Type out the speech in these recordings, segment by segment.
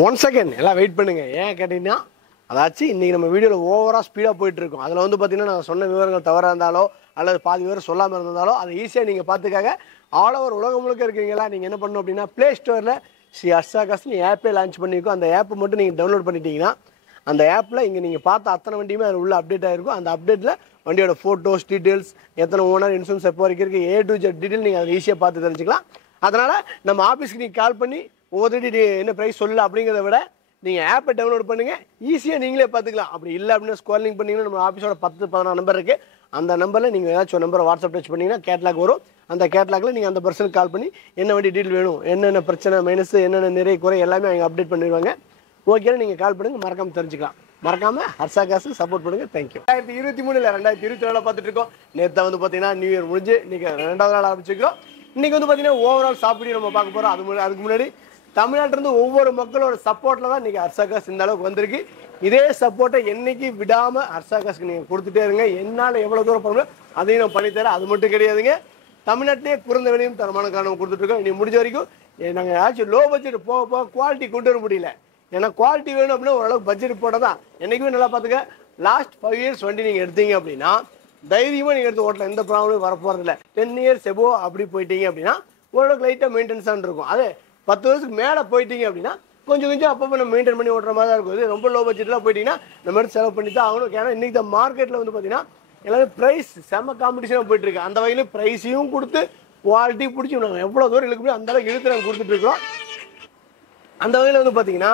1 second எல்லாம் wait பண்ணுங்க. ஏன் கேட்டீங்கன்னா அதாச்சும் இன்னைக்கு நம்ம வீடியோவில் ஓவராக ஸ்பீடாக போயிட்டு இருக்கோம். அதில் வந்து பார்த்தீங்கன்னா நான் சொன்ன விவரங்கள் தவறாக இருந்தாலோ அல்லது பாதி விவரம் சொல்லாமல் இருந்தாலோ அதை ஈஸியாக நீங்கள் பார்த்துக்காக ஆல் ஓவர் உலகம் முழுக்க இருக்கீங்களா. நீங்கள் என்ன பண்ணணும் அப்படின்னா ப்ளே ஸ்டோரில் ஸ்ரீ ஹர்ஷா கார்ஸ்னு ஆப்பே லான்ச் பண்ணியிருக்கோம். அந்த ஆப்பை மட்டும் நீங்கள் டவுன்லோட் பண்ணிட்டீங்கன்னா அந்த ஆப்பில் இங்கே நீங்கள் பார்த்த அத்தனை வண்டியுமே அதில் உள்ள அப்டேட் ஆகிருக்கும். அந்த அப்டேட்டில் வண்டியோட ஃபோட்டோஸ் டீட்டெயில்ஸ் எத்தனை ஓனர் இன்சூரன்ஸ் எப்போ வரைக்கும் இருக்குது A to Z டீட்டெயில் நீங்கள் அதை ஈஸியாக பார்த்து தெரிஞ்சுக்கலாம். அதனால் நம்ம ஆஃபீஸ்க்கு நீங்கள் கால் பண்ணி ஒவ்வொரு என்ன ப்ரைஸ் சொல்லல அப்படிங்கிறத விட நீங்கள் ஆப்பை டவுன்லோட் பண்ணுங்கள், ஈஸியாக நீங்களே பார்த்துக்கலாம். அப்படி இல்லை அப்படின்னா ஸ்க்ரோலிங் பண்ணிங்கன்னா நம்ம ஆஃபீஸோட 10-14 நம்பர் இருக்குது. அந்த நம்பரில் நீங்கள் ஏதாச்சும் ஒரு நம்பரை வாட்ஸ்அப் டச் பண்ணிங்கன்னா கேட்லாக் வரும். அந்த கேட்லாகில் நீங்கள் அந்த பர்சனுக்கு கால் பண்ணி என்ன வண்டி டீட்டெயில் வேணும், என்னென்ன பிரச்சனை மைனஸ் என்னென்ன நிறைய குறை எல்லாமே அவங்க அப்டேட் பண்ணிடுவாங்க. ஓகேன்னு நீங்கள் கால் பண்ணுங்கள், மறக்காமல் தெரிஞ்சுக்கலாம். மறக்காமல் ஹர்ஷா கார்ஸுக்கு சப்போர்ட் பண்ணுங்கள். தேங்க்யூ. 2023 இல்லை 2024 பார்த்துட்டு இருக்கோம். நேற்று வந்து பார்த்தீங்கன்னா நியூ இயர் முடிஞ்சு இன்றைக்கி 2வது நாள் ஆரம்பிச்சிருக்கிறோம். இன்றைக்கி வந்து பார்த்தீங்கன்னா ஓவரால் ஷாப் வீடியோ நம்ம பார்க்க போகிறோம். அதுக்கு முன்னாடி தமிழ்நாட்டிலிருந்து ஒவ்வொரு மக்களோட சப்போர்ட்டில் தான் இன்றைக்கி ஹர்ஷா கார்ஸ் இந்த அளவுக்கு வந்திருக்கு. இதே சப்போர்ட்டை என்றைக்கு விடாமல் ஹர்ஷா கார்ஸ்க்கு நீங்கள் கொடுத்துட்டே இருங்க. என்னால் எவ்வளோ தூரம் பண்ணணும் அதையும் நான் பண்ணித்தரேன். அது மட்டும் கிடையாதுங்க, தமிழ்நாட்டிலே குறைந்த விலையும் தரமான காரணம் கொடுத்துட்ருக்கோம். இனி முடிஞ்ச வரைக்கும் நாங்கள் ஏதாச்சும் லோ பட்ஜெட் போக போக குவாலிட்டி கொண்டு வர முடியல. ஏன்னா குவாலிட்டி வேணும் அப்படின்னா ஓரளவுக்கு பட்ஜெட் போட்டால் தான். என்றைக்குமே நல்லா பார்த்துக்க, லாஸ்ட் 5 இயர்ஸ் வண்டி நீங்கள் எடுத்தீங்க அப்படின்னா தைரியமாக நீங்கள் எடுத்து ஓட்டலாம், எந்த ப்ராப்ளமும் வரப்போகிறதில்ல. 10 இயர்ஸ் எபோ அப்படி போயிட்டீங்க அப்படின்னா ஓரளவுக்கு லைட்டாக மெயின்டெனன்ஸாக இருக்கும். அது 10 வருஷத்துக்கு மேலே போயிட்டீங்க அப்படின்னா கொஞ்சம் அப்பப்போ நம்ம மெயின்டைன் பண்ணி ஓட்டுற மாதிரி தான் இருக்கும். இது ரொம்ப லோ பட்ஜெட்லாம் போயிட்டீங்கன்னா நம்ம எடுத்து செலவு பண்ணி தான் ஆகணும். ஏன்னா இன்றைக்கி இந்த மார்க்கெட்டில் வந்து பார்த்தீங்கன்னா எல்லாமே ப்ரைஸ் செம்ம காம்படிஷனாக போயிட்டுருக்கு. அந்த வகையில் ப்ரைஸையும் கொடுத்து குவாலிட்டி பிடிச்சி நாங்கள் எவ்வளோ தூரம் இழுக்க முடியும் அந்த அளவுக்கு இழுத்து நாங்கள் கொடுத்துட்ருக்கோம். அந்த வகையில் வந்து பார்த்தீங்கன்னா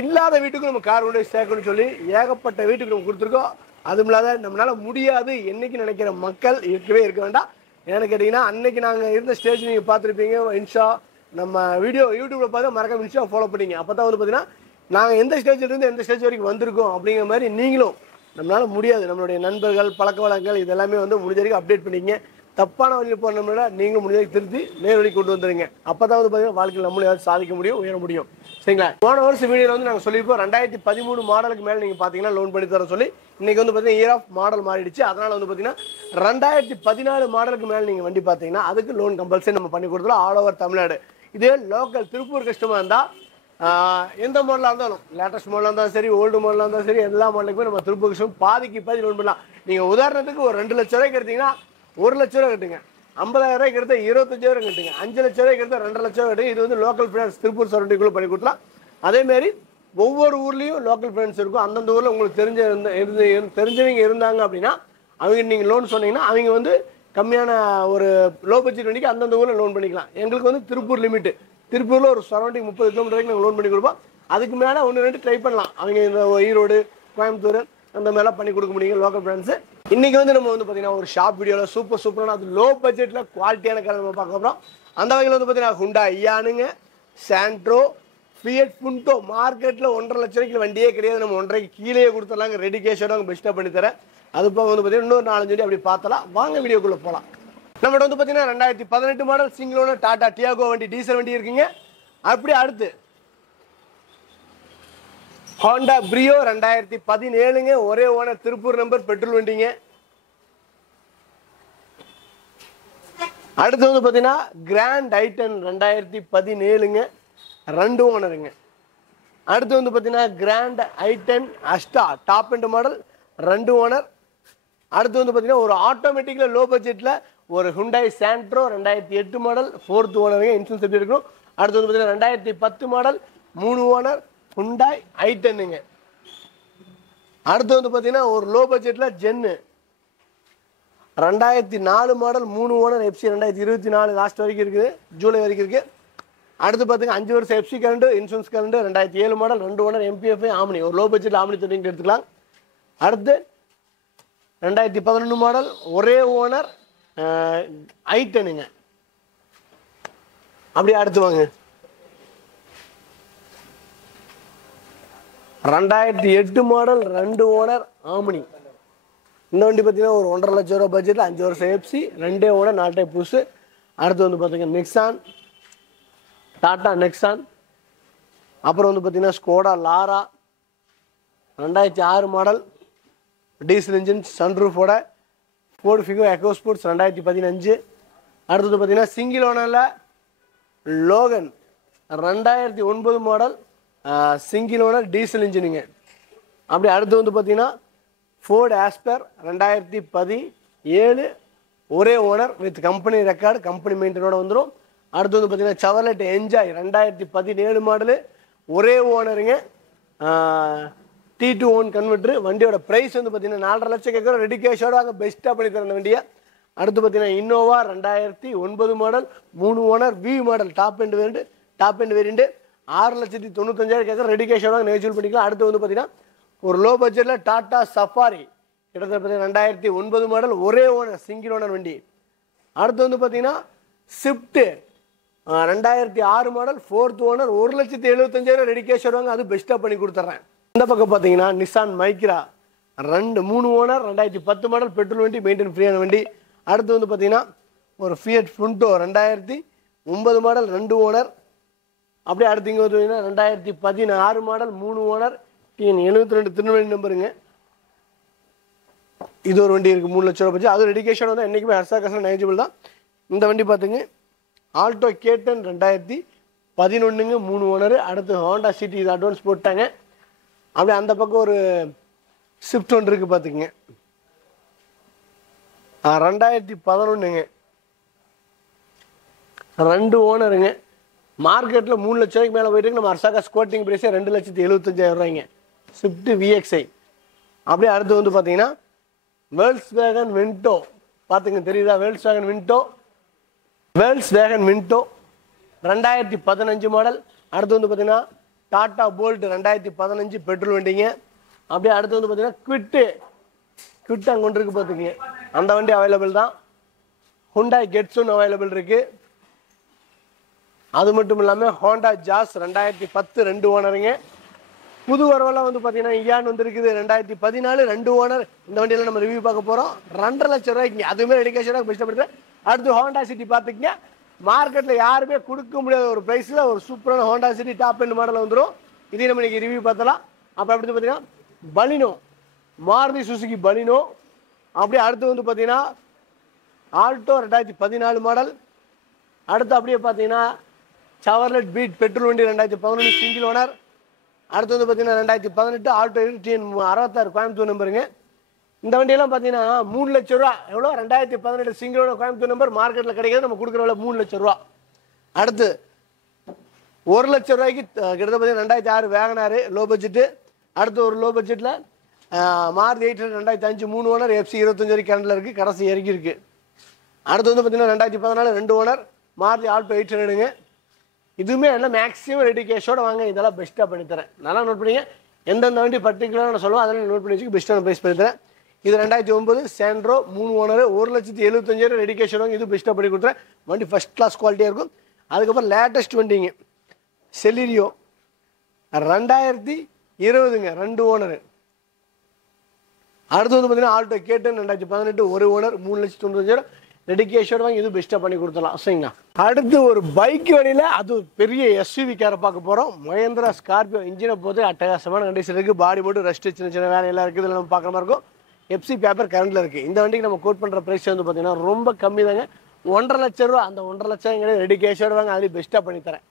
இல்லாத வீட்டுக்கு நம்ம கார் கொண்டு சேர்க்கணும்னு சொல்லி ஏகப்பட்ட வீட்டுக்கு நம்ம கொடுத்துருக்கோம். அதுவும் இல்லாத நம்மளால் முடியாது என்னைக்கு நினைக்கிற மக்கள் இருக்க வேண்டாம். ஏன்னு கேட்டிங்கன்னா அன்னைக்கு நாங்கள் இருந்த ஸ்டேஜ் நீங்கள் பார்த்துருப்பீங்க. இன்ஸ்டா நம்ம வீடியோ யூடியூப்பில் பார்த்து மறக்காம இன்ஸ்டா ஃபாலோ பண்ணிங்க. அப்போ தான் வந்து பார்த்தீங்கன்னா நாங்கள் எந்த ஸ்டேஜிலிருந்து எந்த ஸ்டேஜ் வரைக்கும் வந்திருக்கோம் அப்படிங்கிற மாதிரி நீங்களும் நம்மளால் முடியாது நம்மளுடைய நண்பர்கள் பழக்க வழக்கங்கள் இதெல்லாமே வந்து முடிஞ்ச வரைக்கும் அப்டேட் பண்ணிங்க. தப்பான வழியில் போகிற நம்மளோட நீங்களும் முடிஞ்ச வரைக்கும் திருத்தி நேர் வழி கொண்டு வந்துடுங்க. அப்போ தான் வந்து பார்த்தீங்கன்னா வாழ்க்கையில் நம்மளும் ஏதாவது சாதிக்க முடியும், உயர முடியும். சரிங்களா? போன வருஷம் வீடியோவில் வந்து நாங்கள் சொல்லியிருப்போம் 2013 மாடலுக்கு மேலே நீங்கள் பார்த்தீங்கன்னா லோன் பண்ணி தர சொல்லி. இன்றைக்கி வந்து பார்த்தீங்கன்னா இயர் ஆஃப் மாடல் மாறிடுச்சு. அதனால் வந்து பார்த்தீங்கன்னா 2014 மாடலுக்கு மேலே நீங்கள் வண்டி பார்த்தீங்கன்னா அதுக்கு லோன் கம்பல்சரி நம்ம பண்ணி கொடுத்துலாம் ஆல் ஓவர் தமிழ்நாடு. இதே லோக்கல் திருப்பூர் கஸ்டமர் இருந்தால் எந்த மாடலாக இருந்தாலும் லேட்டஸ்ட் மாடலாக இருந்தாலும் சரி ஓல்டு மாடலாக இருந்தாலும் சரி எல்லா மாடலுக்குமே நம்ம திருப்பூர் கஸ்டமர் பாதி லோன் பண்ணலாம். நீங்கள் உதாரணத்துக்கு ஒரு 2 லட்ச ரூபாய்க்கு எடுத்தீங்கன்னா 1 லட்ச ரூபா கட்டுங்க, 50,000 ரூபாய்க்கு எடுத்தால் 25,000 கட்டுங்க, 5 லட்ச ரூபாய்க்கு எடுத்தால் 2 லட்சம் கட்டுங்க. இது வந்து லோக்கல் ஃபினான்ஸ் திருப்பூர் சரௌண்டிங்குள்ளே பண்ணி கொடுக்கலாம். அதேமாரி ஒவ்வொரு ஊர்லேயும் லோக்கல் ஃபினான்ஸ் இருக்கும். அந்தந்த ஊரில் உங்களுக்கு தெரிஞ்சவங்க இருந்தாங்க அப்படின்னா அவங்க நீங்கள் லோன் சொன்னீங்கன்னா அவங்க வந்து கம்மியான ஒரு லோ பட்ஜெட் வண்டிக்கு அந்தந்த ஊரில் லோன் பண்ணிக்கலாம். எங்களுக்கு வந்து திருப்பூர் லிமிட்டு, திருப்பூரில் ஒரு சரௌண்டிங் 30 கிலோமீட்டர் வரைக்கும் நாங்கள் லோன் பண்ணி கொடுப்போம். அதுக்கு மேலே 1-2 ட்ரை பண்ணலாம். அவங்க இந்த ஈரோடு கோயம்புத்தூர் அந்த மாதிரிலாம் பண்ணி கொடுக்க முடியுங்க லோக்கல் பிராண்ட்ஸு. இன்றைக்கி வந்து நம்ம வந்து பார்த்தீங்கன்னா ஒரு ஷாப் வீடியோவில் சூப்பரான அது லோ பட்ஜெட்டில் குவாலிட்டியான கார் நம்ம பார்க்க போகிறோம். அந்த வகையில் வந்து பார்த்தீங்கன்னா ஹுண்டா இயானுங்க, சாண்ட்ரோ, ஃபியட் புண்டோ மார்க்கெட்டில் 1.5 லட்ச ரூபாய்க்கு வண்டியே கிடையாது. நம்ம 1.5 கீழே கொடுத்துடலாங்க. ரெடி கேஷோட பெஸ்ட்டாக பண்ணித்தரேன். அது போக வந்து பார்த்தீங்கன்னா இன்னொரு 4 வண்டி அப்படி பார்த்தலாம். வாங்க வீடியோக்குள்ளே போகலாம். நம்மகிட்ட வந்து பார்த்தீங்கன்னா 2018 model single owner Tata Tiago வண்டி டீசல் வண்டி இருக்குங்க. அப்படியே அடுத்து ஹோண்டா பிரியோ 2017ங்க, ஒரே ஓனர் திருப்பூர் நம்பர் பெட்ரோல் வண்டிங்க. அடுத்து வந்து பார்த்தீங்கன்னா கிராண்ட் ஐட்டன் 2017ங்க, 2 ஓனருங்க. அடுத்து வந்து பார்த்தீங்கன்னா grand i ten asta top end model 2 owner. அடுத்து வந்து பார்த்தீங்கன்னா ஒரு ஆட்டோமேட்டிக்கில் லோ பட்ஜெட்டில் ஒரு ஹுண்டாய் சாண்ட்ரோ 2008 மாடல் 4th ஓனருங்க. இன்சூரன்ஸ் எப்படி இருக்கணும். அடுத்து வந்து பார்த்தீங்கன்னா 2010 மாடல் 3 ஓனர் ஹுண்டாய் ஐட்டனுங்க. அடுத்து வந்து பார்த்தீங்கன்னா ஒரு லோ பட்ஜெட்டில் gen 2004 model 3 owner FC 2024 last வரைக்கும் இருக்குது, ஜூலை வரைக்கும் இருக்குது. அடுத்து பார்த்தீங்கன்னா 5 வருஷம் FC current insurance current 2007 model 2 owner MBF omni ஒரு லோ பட்ஜெட்டில் ஆம்னி தொட்டிங்க எடுத்துக்கலாம். அடுத்து 2011 மாடல் ஒரே ஓனர் ஐட்டனுங்க. அப்படியே அடுத்து வாங்க 2008 மாடல் 2 ஓனர் ஆம்னி. இந்த வண்டி பார்த்தீங்கன்னா ஒரு 1.5 லட்ச ரூபா பட்ஜெட்டில் 5 வருஷம் எஃப்சி 2 ஓனர் 4 டைப் புதுசு. அடுத்து வந்து பார்த்தீங்கன்னா நெக்ஸான் டாடா நெக்ஸான். அப்புறம் வந்து பார்த்தீங்கன்னா Skoda Laura 2006 model diesel engine சன்ரூஃபோட ஃபோர்டு ஃபிகோ எக்கோ ஸ்போர்ட்ஸ் 2015. அடுத்தது பார்த்தீங்கன்னா சிங்கிள் ஓனரில் Logan 2009 model single owner diesel இன்ஜினுங்க. அப்படி அடுத்து வந்து பார்த்தீங்கன்னா ஃபோர்டு ஆஸ்பர் 2017 ஒரே owner with company record, company மெயின்டனோட வந்துடும். அடுத்து வந்து பார்த்தீங்கன்னா செவர்லெட் என்ஜாய் 2017 மாடலு ஒரே ஓனருங்க, T2 ஓன் கன்வெர்ட்ரு. வண்டியோட ப்ரைஸ் வந்து பார்த்தீங்கன்னா 4.5 லட்சம் கேட்குறோம். ரெடி கேஷோட அங்கே பெஸ்ட்டாக பண்ணி தர அந்த வண்டியை. அடுத்து பார்த்தீங்கன்னா Innova 2009 model 3 owner V model top end variant 6,95,000 கேட்குறோம். ரெடி கேஷோட நேச்சுரல் பண்ணிக்கலாம். அடுத்து வந்து பார்த்தீங்கன்னா ஒரு லோ பட்ஜெட்டில் டாடா சஃபாரி கிட்டத்தட்ட பார்த்தீங்கன்னா 2009 மாடல் ஒரே ஓனர் சிங்கிள் ஓனர் வண்டி. அடுத்து வந்து பார்த்தீங்கன்னா Swift 2006 model 4th owner 1,75,000 ready cash வருவாங்க. அது பெஸ்ட்டாக பண்ணி கொடுத்துட்றேன். இந்த பக்கம் பார்த்தீங்கன்னா Nissan Micra 3 owner 2010 model petrol வண்டி, மெயின்டெயின் ஃப்ரீயான வண்டி. அடுத்து வந்து பார்த்தீங்கன்னா ஒரு ஃபியட் புண்டோ 2009 மாடல் 2 ஓனர். அப்படியே அடுத்து இங்கே வந்து பார்த்தீங்கன்னா 2016 மாடல் 3 ஓனர் TN72 திருநெல்வேலி நம்பருங்க. இது ஒரு வண்டி இருக்குது 3 லட்சம் ரூபா பட்ஜெட். அது ரெடி கேஷோட வந்து என்றைக்குமே ஹர்ஷா கஸ்டமர் நெஜிபிள் தான். இந்த வண்டி பார்த்துங்க ஆல்டோ K10 2011 3 ஓனர். அடுத்து ஹோண்டா சிட்டி இது அட்வான்ஸ் போட்டாங்க. அப்படியே அந்த பக்கம் ஒரு ஸ்விஃப்ட் ஒன்று இருக்குது பார்த்துக்குங்க 2011 2 ஓனருங்க. மார்க்கெட்டில் 3 லட்ச ரூபாய்க்கு மேலே போயிட்டு நம்ம ஹர்ஷா ஸ்கோட்டிங் ப்ரைஸே 2,75,000 ரூபாய்ங்க ஸ்விஃப்ட் VXI. அப்படியே அடுத்து வந்து பார்த்தீங்கன்னா வேர்ல்ஸ் வேகன் விண்டோ பார்த்துங்க தெரியுதா, வேர்ல்ஸ் வேகன் விண்டோ 2015 மாடல். அடுத்து வந்து பார்த்தீங்கன்னா டாடா போல்ட் 2015 பெட்ரோல் வண்டிங்க. அப்படியே அடுத்து வந்து பார்த்தீங்கன்னா குவிட் அங்கே ஒன்று இருக்குது பார்த்துங்க, அந்த வண்டி அவைலபிள் தான். ஹுண்டாய் கெட்ஸுன் அவைலபிள் இருக்குது. அது மட்டும் இல்லாமல் ஹோண்டா ஜாஸ் 2010 2 ஓனருங்க. புது வரவெல்லாம் வந்து பார்த்தீங்கன்னா இயான் வந்துருக்குது 2014 2 ஓனர். இந்த வண்டியில் நம்ம ரிவ்யூ பார்க்க போகிறோம் 2.5 லட்சம் ரூபாய்க்கு. அதுவுமே ரெடிகேஷனாக பெஸ்ட்டாக. அடுத்து ஹோண்டா சிட்டி பார்த்துக்கிங்க, மார்க்கெட்டில் யாருமே கொடுக்க முடியாத ஒரு ப்ரைஸில் ஒரு சூப்பரான Honda city top end model வந்துடும். இதையும் நம்ம இன்றைக்கி ரிவ்யூ பார்த்தலாம். அப்புறம் அப்படி பார்த்தீங்கன்னா பலினோ மாருதி சுசுகி பலினோ. அப்படியே அடுத்து வந்து பார்த்தீங்கன்னா ஆல்டோ 2014 மாடல். அடுத்து அப்படியே பார்த்தீங்கன்னா செவர்லெட் பீட் பெட்ரோல் வண்டி 2011 சிங்கிள் ஓனர். அடுத்து வந்து பார்த்தீங்கன்னா 2018 ஆல்டோ TN66 கோயம்புத்தூர் நம்பருங்க. இந்த வண்டியெல்லாம் பார்த்தீங்கன்னா 3 லட்சம் ரூபா. எவ்வளோ 2018 சிங்கிளோட கோயம்புத்தூர் நம்பர் மார்க்கெட்டில் கிடைக்கிறது நம்ம கொடுக்குற விலை 3 லட்சம் ரூபா. அடுத்து 1 லட்சம் ரூபாய்க்கு கிட்டத்தட்ட பார்த்தீங்கன்னா 2006 வேகனாரு லோ பட்ஜெட்டு. அடுத்து ஒரு லோ பட்ஜெட்டில் மாருதி 800 2005 3 ஓனர் FC 25 வரைக்கும் கரண்டில் இருக்குது, கடைசி இறக்கி இருக்குது. அடுத்து வந்து பார்த்தீங்கன்னா 2014 2 ஓனர் மாருதி ஆல்டோ 800ங்க. இதுவுமே எல்லாம் மேக்ஸிமம் ரெடி கேஷோட வாங்க. இதெல்லாம் பெஸ்ட்டாக பண்ணித்தரேன். நல்லா நோட் பண்ணிங்க. எந்தெந்த வண்டி பர்டிகுலராக நான் சொல்லுவேன் அதெல்லாம் நோட் பண்ணி வச்சு பெஸ்ட்டான ப்ரைஸ் பண்ணித்தரேன். இது 2009 சாண்ட்ரோ 3 ஓனர் 1,75,000 ரெடி கேஷோட வாங்க. இது பெஸ்ட்டாக பண்ணி கொடுத்துறேன். வண்டி ஃபஸ்ட் கிளாஸ் குவாலிட்டியாக இருக்கும். அதுக்கப்புறம் லேட்டஸ்ட் வண்டிங்க செலிரியோ 2020ங்க 2 ஓனர். அடுத்து வந்து பார்த்தீங்கன்னா ஆல்டோ K10 2018 1 ஓனர் 3,95,000 ரெடிகேஷோட வாங்கி இது பெஸ்ட்டாக பண்ணி கொடுத்துடலாம். சரிங்களா. அடுத்து ஒரு பைக் வழியில் அது பெரிய SUV காரை பார்க்க போகிறோம். மஹேந்திரா ஸ்கார்பியோ. இன்ஜினை போது அட்டகாசமான கண்டிஷன் இருக்குது. பாடி போட்டு ரெஸ்ட் சின்ன சின்ன வேலையெல்லாம் இருக்குது. இதில் நம்ம பார்க்குற மாதிரி இருக்கும். FC பேப்பர் கரண்டில் இருக்குது. இந்த வண்டிக்கு நம்ம கோட் பண்ணுற ப்ரைஸ் வந்து பார்த்தீங்கன்னா ரொம்ப கம்மி தாங்க, 1.5 லட்சம் ரூபா. அந்த 1.5 லட்சம் ரெடி கேஷோட வாங்க, அதுலேயும் பெஸ்ட்டாக பண்ணித்தரேன்.